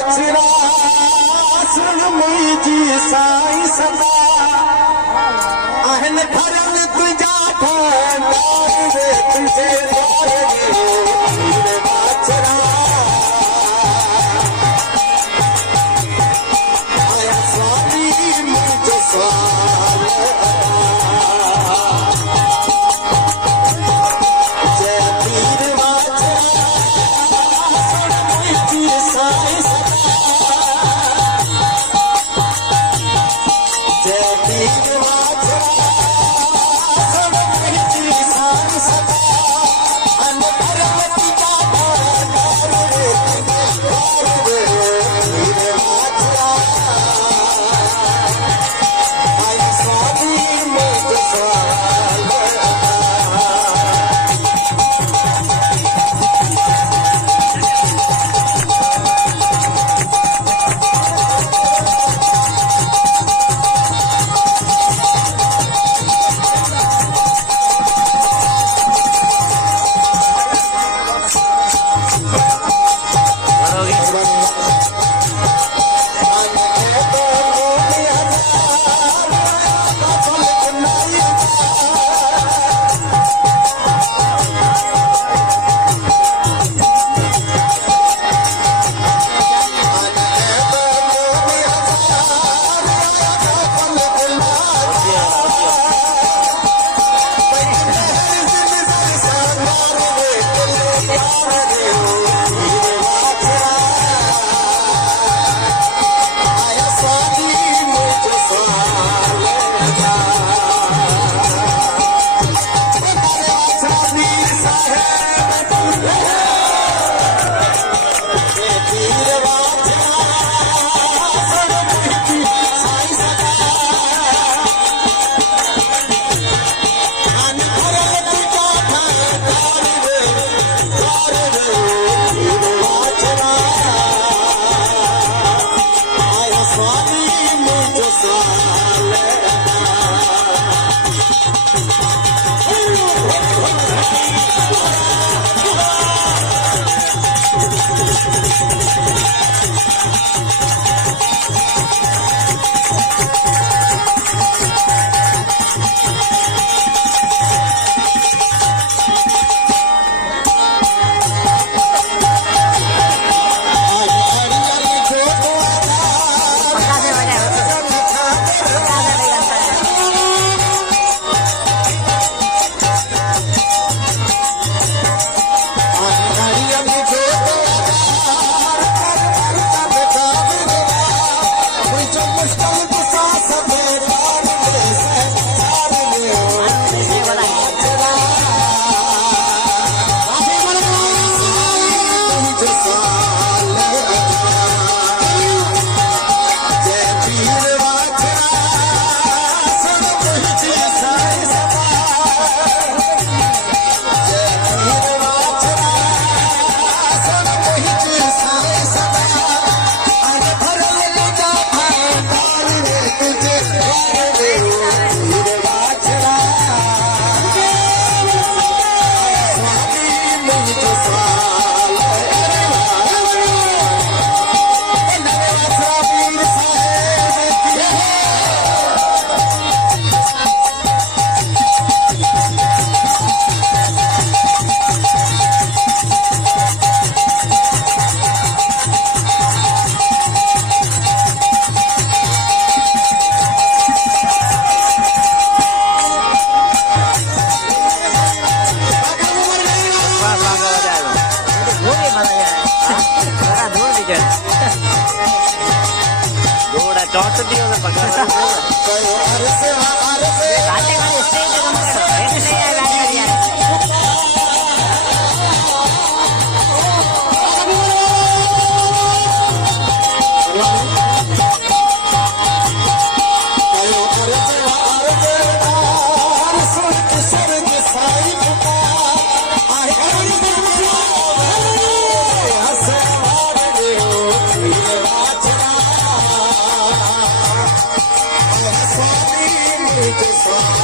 वाचरा सुन मुंहिंजी साईं सदा आहिनि भरियल तुंहिंजा भंडार रे तुंहिंजे द्वार रे वाचरा आया स्वामी मुंहिंजो स्वाल जय पीर वाचरा सुन मुंहिंजी साईं सदा जय पीर वाचरा सुन मुंहिंजी साईं सदा अन भगवती जा भंडार रे तुंहिंजे द्वार रे पीर वाचरा आया स्वामी मुंहिंजो स्वाल चौट दियो तो पकड़ बातें वाले स्टेज पे कम करो एक नहीं है बात कर यार Swami,